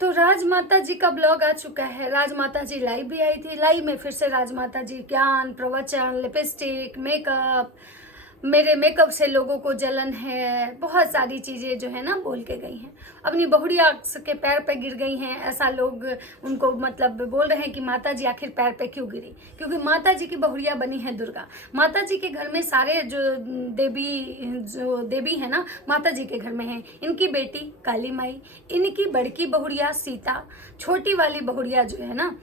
तो राजमाता जी का ब्लॉग आ चुका है। राजमाता जी लाइव भी आई थी। लाइव में फिर से राजमाता जी ज्ञान, प्रवचन, लिपस्टिक, मेकअप, मेरे मेकअप से लोगों को जलन है, बहुत सारी चीज़ें जो है ना बोल के गई हैं। अपनी बहुड़िया के पैर पे गिर गई हैं। ऐसा लोग उनको मतलब बोल रहे हैं कि माता जी आखिर पैर पे क्यों गिरी, क्योंकि माता जी की बहुड़िया बनी है दुर्गा। माता जी के घर में सारे जो देवी है ना माता जी के घर में है। इनकी बेटी काली माई, इनकी बड़की बहुड़िया सीता, छोटी वाली बहुड़िया जो है ना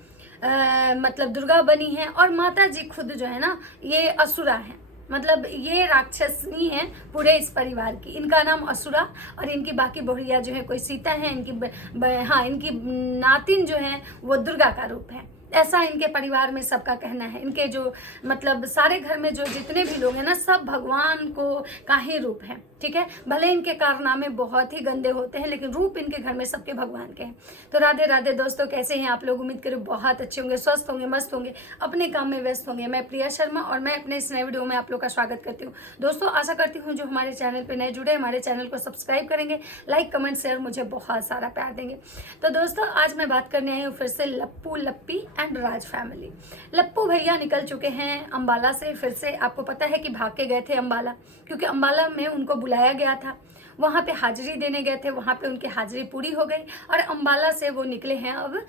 मतलब दुर्गा बनी है, और माता जी खुद जो है ना ये असुरा है। मतलब ये राक्षसनी है पूरे इस परिवार की। इनका नाम असुरा, और इनकी बाकी बहुड़िया जो है कोई सीता है, इनकी नातिन जो है वो दुर्गा का रूप है। ऐसा इनके परिवार में सबका कहना है। इनके जो मतलब सारे घर में जो जितने भी लोग हैं ना सब भगवान को का ही रूप है, ठीक है। भले इनके कारनामे बहुत ही गंदे होते हैं, लेकिन रूप इनके घर में सबके भगवान के हैं। तो राधे राधे दोस्तों, कैसे हैं आप लोग? उम्मीद करें बहुत अच्छे होंगे, स्वस्थ होंगे, मस्त होंगे, अपने काम में व्यस्त होंगे। मैं प्रिया शर्मा और मैं अपने इस नए वीडियो में आप लोग का स्वागत करती हूँ। दोस्तों आशा करती हूँ जो हमारे चैनल पर नए जुड़े हमारे चैनल को सब्सक्राइब करेंगे, लाइक कमेंट शेयर मुझे बहुत सारा प्यार देंगे। तो दोस्तों आज मैं बात करने आई हूँ फिर से लप्पू लप्पी एंड राज फैमिली। लप्पू भैया निकल चुके हैं अंबाला से। फिर से आपको पता है कि भाग के गए थे अंबाला, क्योंकि अंबाला में उनको बुलाया गया था। वहाँ पे हाजिरी देने गए थे, वहाँ पे उनकी हाजिरी पूरी हो गई और अंबाला से वो निकले हैं अब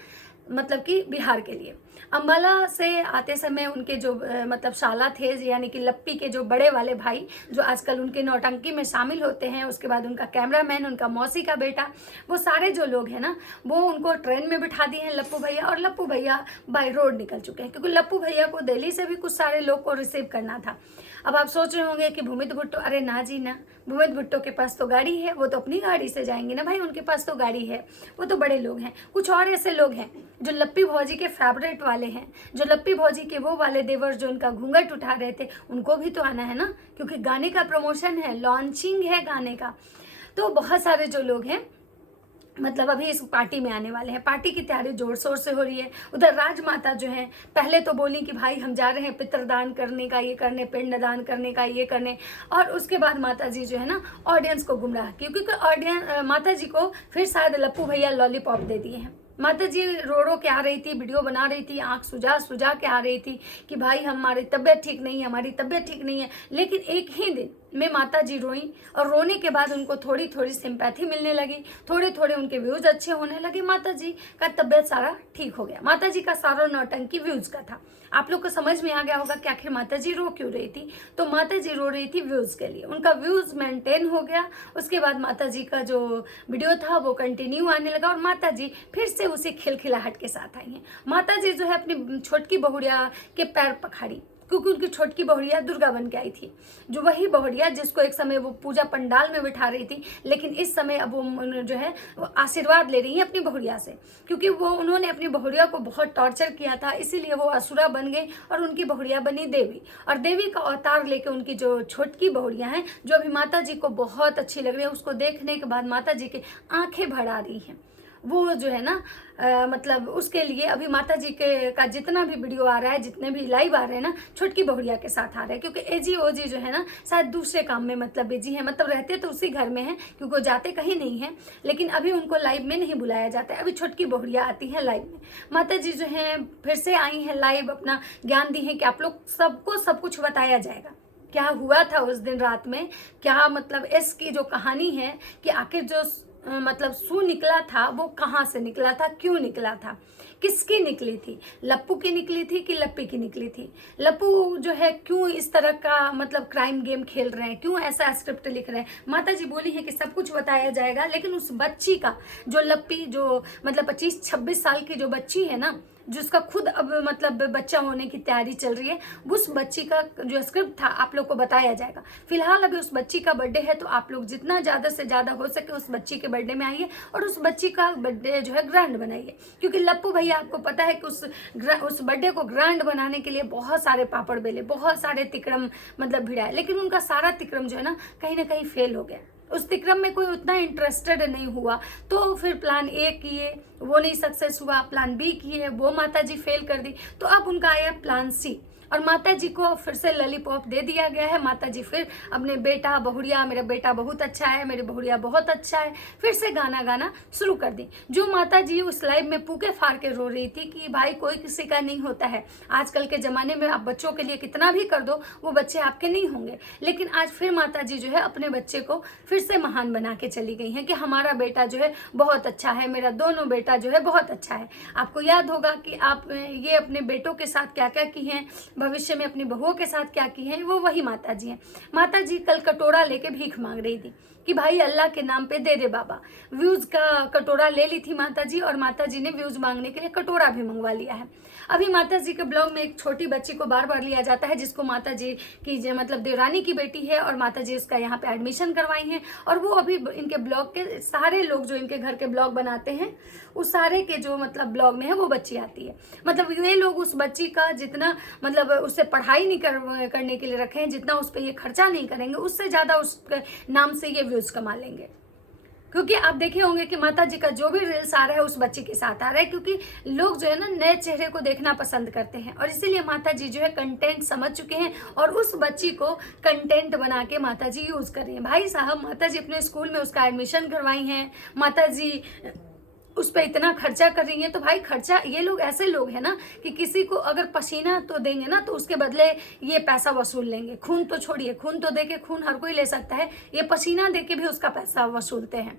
मतलब कि बिहार के लिए। अंबाला से आते समय उनके जो मतलब शाला थे, यानी कि लप्पी के जो बड़े वाले भाई जो आजकल उनके नौटंकी में शामिल होते हैं, उसके बाद उनका कैमरामैन, उनका मौसी का बेटा, वो सारे जो लोग हैं ना वो उनको ट्रेन में बिठा दिए हैं लप्पू भैया। और लप्पू भैया बाय रोड निकल चुके हैं, क्योंकि लप्पू भैया को दिल्ली से भी कुछ सारे लोग को रिसीव करना था। अब आप सोच रहे होंगे कि भूमित भुट्टो, अरे ना जी ना, भूमित भुट्टो के पास तो गाड़ी है, वो तो अपनी गाड़ी से जाएंगे ना भाई, उनके पास तो गाड़ी है, वो तो बड़े लोग हैं। कुछ और ऐसे लोग हैं जो लप्पी भौजी के फेवरेट वाले हैं, जो लप्पी भौजी के वो वाले देवर जो उनका घूंघट उठा रहे थे, उनको भी तो आना है ना, क्योंकि गाने का प्रमोशन है, लॉन्चिंग है गाने का। तो बहुत सारे जो लोग हैं मतलब अभी इस पार्टी में आने वाले हैं। पार्टी की तैयारी जोर शोर से हो रही है। उधर राजमाता जो है पहले तो बोली कि भाई हम जा रहे हैं पितृदान करने का, ये करने, पिंडदान करने का, ये करने, और उसके बाद माता जी जो है ना ऑडियंस को गुमराह की, क्योंकि ऑडियंस माता जी को फिर शायद लप्पू भैया लॉलीपॉप दे दिए हैं। माता जी रो रो के आ रही थी, वीडियो बना रही थी, आंख सुझा सुझा के आ रही थी कि भाई हमारी तबीयत ठीक नहीं है, हमारी तबीयत ठीक नहीं है। लेकिन एक ही दिन में माता जी रोई, और रोने के बाद उनको थोड़ी थोड़ी सिंपैथी मिलने लगी, थोड़े थोड़े उनके व्यूज अच्छे होने लगे। माता जी का तबीयत सारा ठीक हो गया। माता जी का सारा नौटंकी व्यूज का था। आप लोग को समझ में आ गया होगा कि आखिर माता जी रो क्यों रही थी। तो माता जी रो रही थी व्यूज के लिए, उनका व्यूज मेंटेन हो गया। उसके बाद माता जी का जो वीडियो था वो कंटिन्यू आने लगा, और माता जी फिर से उसी खिलखिलाहट के साथ आई हैं। माता जी जो है अपनी छोटकी बहुड़िया के पैर पखाड़ी, क्योंकि उनकी छोटकी बहुड़िया दुर्गा बन के आई थी, जो वही बहुड़िया जिसको एक समय वो पूजा पंडाल में बिठा रही थी, लेकिन इस समय अब वो जो है वो आशीर्वाद ले रही है अपनी बहुड़िया से, क्योंकि वो उन्होंने अपनी बहुड़िया को बहुत टॉर्चर किया था, इसीलिए वो असुरा बन गई और उनकी बहुड़िया बनी देवी। और देवी का अवतार लेके उनकी जो छोटकी बहुड़िया हैं, जो अभी माता जी को बहुत अच्छी लग रही है, उसको देखने के बाद माता जी की आंखें भर आ रही हैं। वो जो है ना मतलब उसके लिए अभी माता जी के का जितना भी वीडियो आ रहा है, जितने भी लाइव आ रहे हैं ना, छोटकी बहुड़िया के साथ आ रहे हैं, क्योंकि एजी ओजी जो है ना शायद दूसरे काम में मतलब बिजी है, मतलब रहते तो उसी घर में हैं, क्योंकि वो जाते कहीं नहीं है, लेकिन अभी उनको लाइव में नहीं बुलाया जाता है। अभी छोटकी बहुड़िया आती है लाइव में। माता जी जो है फिर से आई हैं लाइव, अपना ज्ञान दी है कि आप लोग सबको सब कुछ बताया जाएगा, क्या हुआ था उस दिन रात में, क्या मतलब इसकी जो कहानी है कि आखिर जो मतलब सू निकला था वो कहाँ से निकला था, क्यों निकला था, किसकी निकली थी, लप्पू की निकली थी कि लप्पी की निकली थी। लप्पू जो है क्यों इस तरह का मतलब क्राइम गेम खेल रहे हैं, क्यों ऐसा स्क्रिप्ट लिख रहे हैं। माता जी बोली है कि सब कुछ बताया जाएगा, लेकिन उस बच्ची का जो लप्पी जो मतलब 25-26 साल की जो बच्ची है ना, जिसका खुद अब मतलब बच्चा होने की तैयारी चल रही है, उस बच्ची का जो स्क्रिप्ट था आप लोग को बताया जाएगा। फिलहाल अभी उस बच्ची का बर्थडे है, तो आप लोग जितना ज़्यादा से ज़्यादा हो सके उस बच्ची के बर्थडे में आइए और उस बच्ची का बर्थडे जो है ग्रैंड बनाइए, क्योंकि लप्पू भैया आपको पता है कि उस बर्थडे को ग्रैंड बनाने के लिए बहुत सारे पापड़ बेले, बहुत सारे तिक्रम मतलब भिड़ाए, लेकिन उनका सारा तिक्रम जो है ना कहीं फेल हो गया। उस तिक्रम में कोई उतना इंटरेस्टेड नहीं हुआ, तो फिर प्लान ए किए, वो नहीं सक्सेस हुआ, प्लान बी किए, वो माता जी फेल कर दी, तो अब उनका आया प्लान सी। और माता जी को फिर से लॉलीपॉप दे दिया गया है। माता जी फिर अपने बेटा बहुड़िया, मेरा बेटा बहुत अच्छा है, मेरे बहुड़िया बहुत अच्छा है, फिर से गाना गाना शुरू कर दी। जो माता जी उस लाइव में पूके फाड़ के रो रही थी कि भाई कोई किसी का नहीं होता है, आजकल के ज़माने में आप बच्चों के लिए कितना भी कर दो वो बच्चे आपके नहीं होंगे, लेकिन आज फिर माता जी जो है अपने बच्चे को फिर से महान बना के चली गई हैं कि हमारा बेटा जो है बहुत अच्छा है, मेरा दोनों बेटा जो है बहुत अच्छा है। आपको याद होगा कि आप ये अपने बेटों के साथ क्या क्या की हैं, भविष्य में अपनी बहुओं के साथ क्या की हैं, वो वही माता जी हैं। माता जी कल कटोरा लेके भीख मांग रही थी कि भाई अल्लाह के नाम पे दे दे बाबा। व्यूज का कटोरा ले ली थी माता जी, और माता जी ने व्यूज मांगने के लिए कटोरा भी मंगवा लिया है। अभी माता जी के ब्लॉग में एक छोटी बच्ची को बार बार लिया जाता है, जिसको माता जी की मतलब देवरानी की बेटी है, और माता जी उसका यहाँ पे एडमिशन करवाई हैं, और वो अभी इनके ब्लॉग के सारे लोग जो इनके घर के ब्लॉग बनाते हैं उस सारे के जो मतलब ब्लॉग में है वो बच्ची आती है। मतलब ये लोग उस बच्ची का जितना मतलब उससे पढ़ाई नहीं करने के लिए रखे हैं, जितना उस पर ये खर्चा नहीं करेंगे, उससे ज़्यादा उसके नाम से ये व्यूज़ कमा लेंगे। क्योंकि आप देखे होंगे कि माता जी का जो भी रील्स आ रहा है उस बच्ची के साथ आ रहा है, क्योंकि लोग जो है ना नए चेहरे को देखना पसंद करते हैं, और इसीलिए माता जी जो है कंटेंट समझ चुके हैं और उस बच्ची को कंटेंट बना के माता जी यूज़ कर रही हैं। भाई साहब, माता जी अपने स्कूल में उसका एडमिशन करवाई हैं, माता जी उस पर इतना खर्चा कर रही हैं, तो भाई खर्चा, ये लोग ऐसे लोग हैं ना कि किसी को अगर पसीना तो देंगे ना तो उसके बदले ये पैसा वसूल लेंगे। खून तो छोड़िए, खून तो दे के खून हर कोई ले सकता है, ये पसीना दे के भी उसका पैसा वसूलते हैं।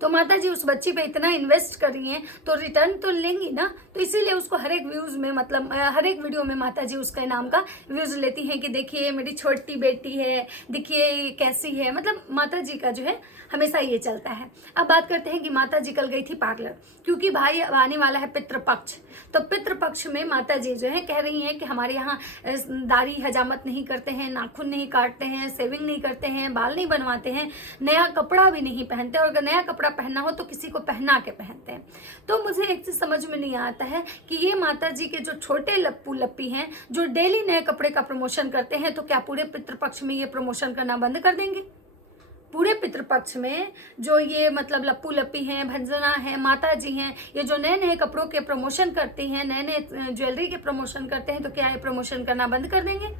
तो माता जी उस बच्ची पे इतना इन्वेस्ट कर रही हैं तो रिटर्न तो लेंगी ना, तो इसीलिए उसको हर एक व्यूज़ में मतलब हर एक वीडियो में माता जी उसके नाम का व्यूज़ लेती हैं कि देखिए मेरी छोटी बेटी है, देखिए कैसी है। मतलब माता जी का जो है हमेशा ये चलता है। अब बात करते हैं कि माता जी कल गई थी पार्लर, क्योंकि भाई अब आने वाला है पितृपक्ष। तो पितृपक्ष में माता जी जो है कह रही हैं कि हमारे यहाँ दाढ़ी हजामत नहीं करते हैं, नाखून नहीं काटते हैं, सेविंग नहीं करते हैं, बाल नहीं बनवाते हैं, नया कपड़ा भी नहीं पहनते, और अगर नया कपड़ा पहनना हो तो किसी को पहना के पहनते हैं। तो मुझे एक चीज समझ में नहीं आता है कि ये माता जी के जो छोटे लप्पू लप्पी हैं जो डेली नए कपड़े का प्रमोशन करते हैं, तो क्या पूरे पितृपक्ष में ये प्रमोशन करना बंद कर देंगे? पूरे पितृपक्ष में जो ये मतलब लप्पू लप्पी हैं, भंजना है, माता जी हैं, ये जो नए नए कपड़ों के प्रमोशन करती हैं, नए नए ज्वेलरी के प्रमोशन करते हैं, तो क्या ये प्रमोशन करना बंद कर देंगे?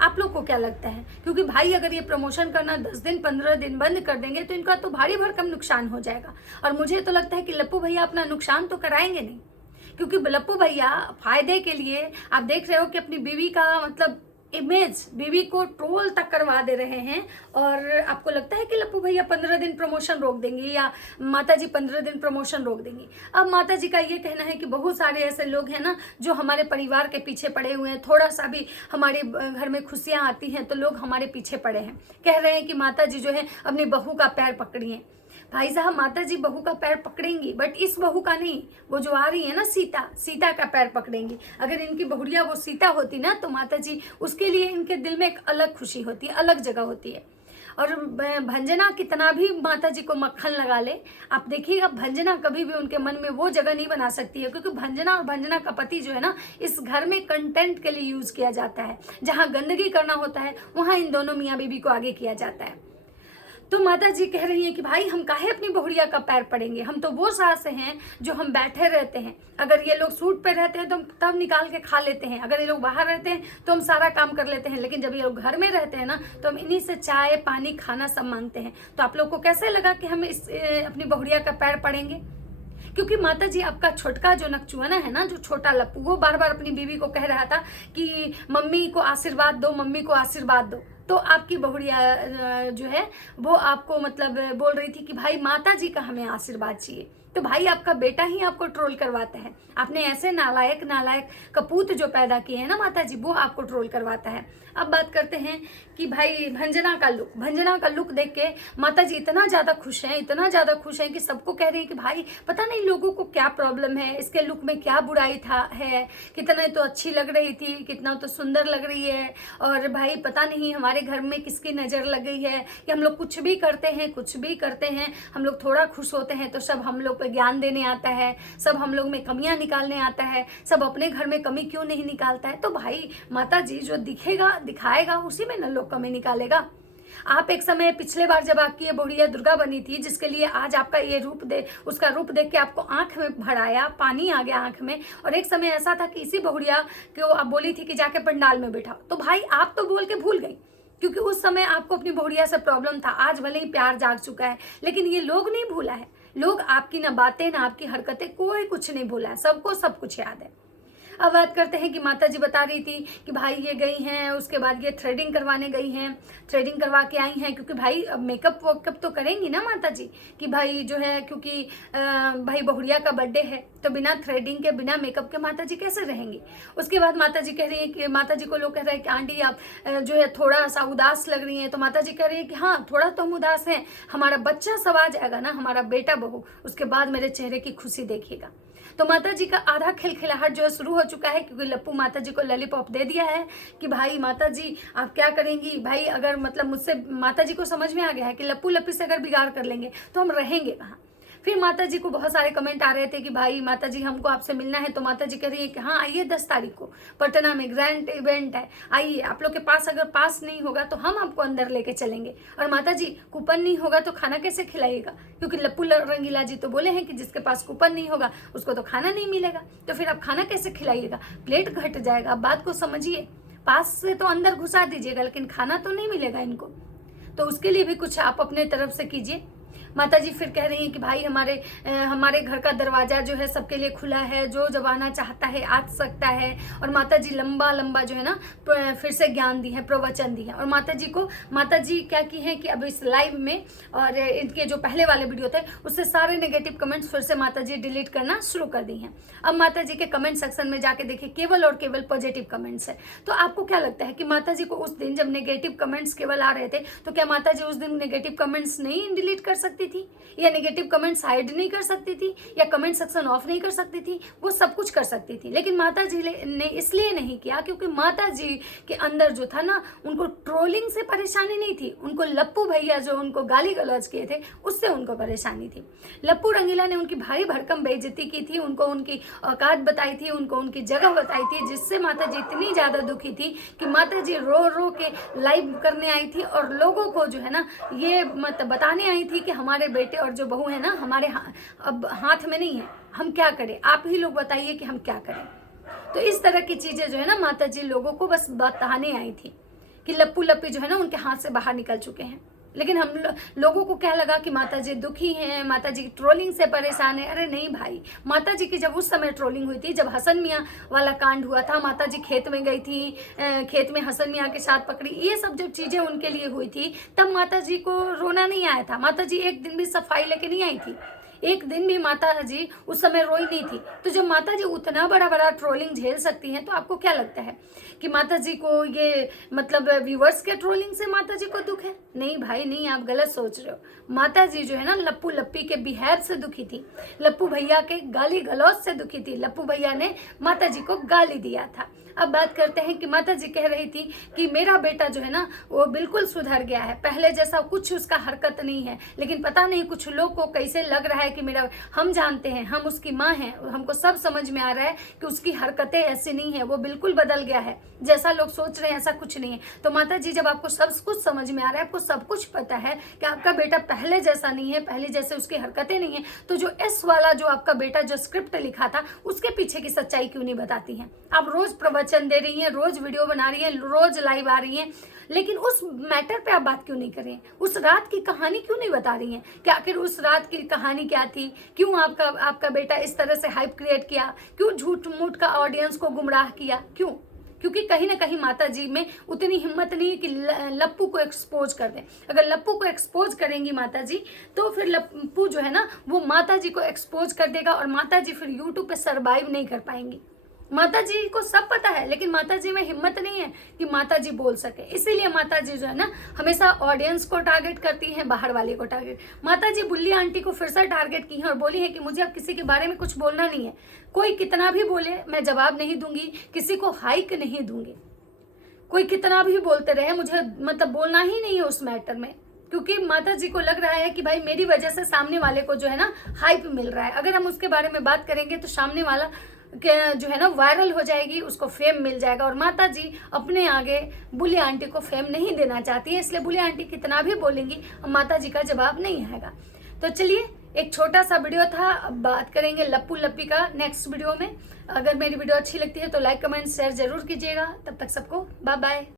आप लोग को क्या लगता है? क्योंकि भाई अगर ये प्रमोशन करना 10 दिन 15 दिन बंद कर देंगे तो इनका तो भारी भरकम नुकसान हो जाएगा। और मुझे तो लगता है कि लप्पू भैया अपना नुकसान तो कराएंगे नहीं, क्योंकि लप्पू भैया फायदे के लिए आप देख रहे हो कि अपनी बीवी का मतलब इमेज, बीवी को ट्रोल तक करवा दे रहे हैं। और आपको लगता है कि लप्पू भैया 15 दिन प्रमोशन रोक देंगे या माता जी 15 दिन प्रमोशन रोक देंगी? अब माता जी का ये कहना है कि बहुत सारे ऐसे लोग हैं ना जो हमारे परिवार के पीछे पड़े हुए हैं, थोड़ा सा भी हमारे घर में खुशियां आती हैं तो लोग हमारे पीछे पड़े हैं, कह रहे हैं कि माता जी जो है अपनी बहू का पैर पकड़िए। भाई साहब, माता जी बहू का पैर पकड़ेंगी, बट इस बहू का नहीं, वो जो आ रही है ना सीता का पैर पकड़ेंगी। अगर इनकी बहुड़िया वो सीता होती ना तो माता जी उसके लिए इनके दिल में एक अलग खुशी होती है, अलग जगह होती है। और भंजना कितना भी माता जी को मक्खन लगा ले, आप देखिएगा भंजना कभी भी उनके मन में वो जगह नहीं बना सकती है, क्योंकि भंजना और भंजना का पति जो है ना इस घर में कंटेंट के लिए यूज किया जाता है। जहाँ गंदगी करना होता है वहाँ इन दोनों मियाँ बीबी को आगे किया जाता है। तो माता जी कह रही हैं कि भाई हम काहे अपनी बहुड़िया का पैर पड़ेंगे, हम तो वो सास हैं जो हम बैठे रहते हैं। अगर ये लोग सूट पे रहते हैं तो हम तब निकाल के खा लेते हैं, अगर ये लोग बाहर रहते हैं तो हम सारा काम कर लेते हैं, लेकिन जब ये लोग घर में रहते हैं ना तो हम इन्हीं से चाय पानी खाना सब मांगते हैं। तो आप लोग को कैसे लगा कि हम अपनी बहुड़िया का पैर पड़ेंगे? क्योंकि माता जी आपका छोटका जो नकचुआना है ना, जो छोटा लप्पू, वो बार बार अपनी बीवी को कह रहा था कि मम्मी को आशीर्वाद दो, मम्मी को आशीर्वाद दो। तो आपकी बहुड़िया जो है वो आपको मतलब बोल रही थी कि भाई माता जी का हमें आशीर्वाद चाहिए। तो भाई आपका बेटा ही आपको ट्रोल करवाता है। आपने ऐसे नालायक कपूत जो पैदा किए हैं ना माता जी, वो आपको ट्रोल करवाता है। अब बात करते हैं कि भाई भंजना का लुक देख के माता जी इतना ज़्यादा खुश हैं कि सबको कह रही है कि भाई पता नहीं लोगों को क्या प्रॉब्लम है, इसके लुक में क्या बुराई है, कितना तो अच्छी लग रही थी, कितना तो सुंदर लग रही है, और भाई पता नहीं हमारे घर में किसकी नज़र लग गई है कि हम लोग कुछ भी करते हैं, हम लोग थोड़ा खुश होते हैं तो सब हम लोग पे ज्ञान देने आता है, सब हम लोग में कमियां निकालने आता है, सब अपने घर में कमी क्यों नहीं निकालता है। तो भाई माता जी जो दिखाएगा उसी में न लोग कमी निकालेगा। आप एक समय पिछले बार जब आपकी ये बुढ़िया दुर्गा बनी थी, जिसके लिए आज आपका ये उसका रूप देख के आपको आंख में भर आया, पानी आ गया आंख में, और एक समय ऐसा था कि इसी बुढ़िया को आप बोली थी कि जाके पंडाल में बैठा, तो भाई आप तो बोल के भूल गई, क्योंकि उस समय आपको अपनी बुढ़िया से प्रॉब्लम था। आज भले ही प्यार जाग चुका है, लेकिन ये लोग नहीं भूला है। लोग आपकी ना बातें ना आपकी हरकतें, कोई कुछ नहीं भूला है, सबको सब कुछ याद है। अब बात करते हैं कि माता जी बता रही थी कि भाई ये गई हैं, उसके बाद ये थ्रेडिंग करवाने गई हैं, थ्रेडिंग करवा के आई हैं, क्योंकि भाई अब मेकअप वेकअप तो करेंगी ना माता जी, कि भाई जो है, क्योंकि भाई बहुड़िया का बर्थडे है, तो बिना थ्रेडिंग के बिना मेकअप के माता जी कैसे रहेंगी। उसके बाद माता जी कह रही है कि माता जी को लोग कह रहे हैं कि आंटी आप जो है थोड़ा सा उदास लग रही हैं, तो माता जी कह रही है कि हाँ थोड़ा तो हम उदास हैं, हमारा बच्चा सब आ जाएगा ना, हमारा बेटा बहू, उसके बाद मेरे चेहरे की खुशी देखिएगा। तो माता जी का आधा खिलखिलाहट जो है शुरू हो चुका है, क्योंकि लप्पू माता जी को लॉलीपॉप दे दिया है कि भाई माता जी आप क्या करेंगी, भाई अगर मतलब मुझसे, माता जी को समझ में आ गया है कि लप्पू लप्पी से अगर बिगाड़ कर लेंगे तो हम रहेंगे कहाँ। फिर माता जी को बहुत सारे कमेंट आ रहे थे कि भाई माता जी हमको आपसे मिलना है, तो माता जी कह रही है कि हाँ आइए 10 तारीख को पटना में ग्रैंड इवेंट है, आइए। आप लोग के पास अगर पास नहीं होगा तो हम आपको अंदर लेके चलेंगे, और माता जी कूपन नहीं होगा तो खाना कैसे खिलाइएगा, क्योंकि लप्पू रंगीला जी तो बोले हैं कि जिसके पास कूपन नहीं होगा उसको तो खाना नहीं मिलेगा, तो फिर आप खाना कैसे खिलाइएगा, प्लेट घट जाएगा। आप बात को समझिए, पास से तो अंदर घुसा दीजिएगा लेकिन खाना तो नहीं मिलेगा इनको, तो उसके लिए भी कुछ आप अपने तरफ से कीजिए। माता जी फिर कह रही हैं कि भाई हमारे घर का दरवाजा जो है सबके लिए खुला है, जो जब आना चाहता है आ सकता है। और माता जी लंबा लंबा जो है ना फिर से ज्ञान दी है, प्रवचन दी है। और माता जी क्या की है कि अब इस लाइव में और इनके जो पहले वाले वीडियो थे उससे सारे नेगेटिव कमेंट्स फिर से माता जी डिलीट करना शुरू कर दी हैं। अब माता जी के कमेंट सेक्शन में जाके देखिए, केवल और केवल पॉजिटिव कमेंट्स है। तो आपको क्या लगता है कि माता जी को उस दिन जब नेगेटिव कमेंट्स केवल आ रहे थे, तो क्या माता जी उस दिन नेगेटिव कमेंट्स नहीं डिलीट कर सकती थी, या नेगेटिव कमेंट्स हाइड नहीं कर सकती थी, या कमेंट सेक्शन ऑफ नहीं कर सकती थी? वो सब कुछ कर सकती थी, लेकिन माता जी ने इसलिए नहीं किया क्योंकि माता जी के अंदर जो था ना, उनको ट्रोलिंग से परेशानी नहीं थी, उनको लप्पू भैया जो उनको गाली गलौज किए थे उससे उनको परेशानी थी। लप्पू रंगीला ने उनकी भारी भरकम बेइज्जती की थी, उनको उनकी औकात बताई थी, उनको उनकी जगह बताई थी, जिससे माता जी इतनी ज्यादा दुखी थी कि माता जी रो रो के लाइव करने आई थी और लोगों को जो है ना ये बताने आई थी कि हमारे बेटे और जो बहू है ना हमारे अब हाथ में नहीं है, हम क्या करें, आप ही लोग बताइए कि हम क्या करें। तो इस तरह की चीजें जो है ना माता जी लोगों को बस बताने आई थी कि लप्पू लप्पी जो है ना उनके हाथ से बाहर निकल चुके हैं। लेकिन हम लोगों को क्या लगा कि माता जी दुखी हैं, माता जी ट्रोलिंग से परेशान है। अरे नहीं भाई, माता जी की जब उस समय ट्रोलिंग हुई थी, जब हसन मियाँ वाला कांड हुआ था, माता जी खेत में गई थी, खेत में हसन मियाँ के साथ पकड़ी, ये सब जब चीजें उनके लिए हुई थी तब माता जी को रोना नहीं आया था। माता जी एक दिन भी सफाई लेके नहीं आई थी, एक दिन भी माता जी उस समय रोई नहीं थी। तो जब माता जी उतना बड़ा बड़ा ट्रोलिंग झेल सकती हैं, तो आपको क्या लगता है कि माता जी को ये मतलब व्यूअर्स के ट्रोलिंग से माता जी को दुख है? नहीं भाई नहीं, आप गलत सोच रहे हो। माता जी जो है ना लप्पू लप्पी के बिहेव से दुखी थी, लप्पू भैया के गाली गलौज से दुखी थी, लप्पू भैया ने माता जी को गाली दिया था। अब बात करते हैं कि माता जी कह रही थी कि मेरा बेटा जो है ना वो बिल्कुल सुधर गया है, पहले जैसा कुछ उसका हरकत नहीं है, लेकिन पता नहीं कुछ लोग को कैसे लग रहा है कि मेरा, हम जानते हैं, हम उसकी माँ हैं, हमको सब समझ में आ रहा है कि उसकी हरकतें ऐसी नहीं है, वो बिल्कुल बदल गया है, जैसा लोग सोच रहे हैं ऐसा कुछ नहीं है। तो माता जी जब आपको सब कुछ समझ में आ रहा है, आपको सब कुछ पता है कि आपका बेटा पहले जैसा नहीं है, पहले जैसे उसकी हरकतें नहीं है, तो जो एस वाला जो आपका बेटा जो स्क्रिप्ट लिखा था उसके पीछे की सच्चाई क्यों नहीं बताती हैं? आप रोज प्रवचन दे रही हैं, रोज वीडियो बना रही हैं, रोज लाइव आ रही हैं, लेकिन उस मैटर पे आप बात क्यों नहीं कर रही हैं? उस रात की कहानी क्यों नहीं बता रही हैं कि आखिर उस रात की कहानी क्या थी? क्यों आपका बेटा इस तरह से हाइप क्रिएट किया? क्यों झूठ मूठ का ऑडियंस को गुमराह किया? क्यों? क्योंकि कहीं ना कहीं माता जी में उतनी हिम्मत नहीं है कि लप्पू को एक्सपोज कर दें। अगर लप्पू को एक्सपोज करेंगी माता जी तो फिर लप्पू जो है ना वो माता जी को एक्सपोज कर देगा और माता जी फिर यूट्यूब पे सरवाइव नहीं कर पाएंगी। माता जी को सब पता है, लेकिन माता जी में हिम्मत नहीं है कि माता जी बोल सके, इसीलिए माता जी जो है ना हमेशा ऑडियंस को टारगेट करती हैं, बाहर वाले को टारगेट। माता जी बुल्ली आंटी को फिर से टारगेट की है और बोली है कि मुझे अब किसी के बारे में कुछ बोलना नहीं है, कोई कितना भी बोले मैं जवाब नहीं दूंगी, किसी को हाइक नहीं दूंगी, कोई कितना भी बोलते रहे मुझे मतलब बोलना ही नहीं है उस मैटर में, क्योंकि माता जी को लग रहा है कि भाई मेरी वजह से सामने वाले को जो है ना हाइप मिल रहा है। अगर हम उसके बारे में बात करेंगे तो सामने वाला जो है ना वायरल हो जाएगी, उसको फेम मिल जाएगा। और माता जी अपने आगे बुली आंटी को फेम नहीं देना चाहती है, इसलिए बुली आंटी कितना भी बोलेंगी माता जी का जवाब नहीं आएगा। तो चलिए, एक छोटा सा वीडियो था, अब बात करेंगे लप्पू लप्पी का नेक्स्ट वीडियो में। अगर मेरी वीडियो अच्छी लगती है तो लाइक कमेंट शेयर जरूर कीजिएगा। तब तक सबको बाय बाय।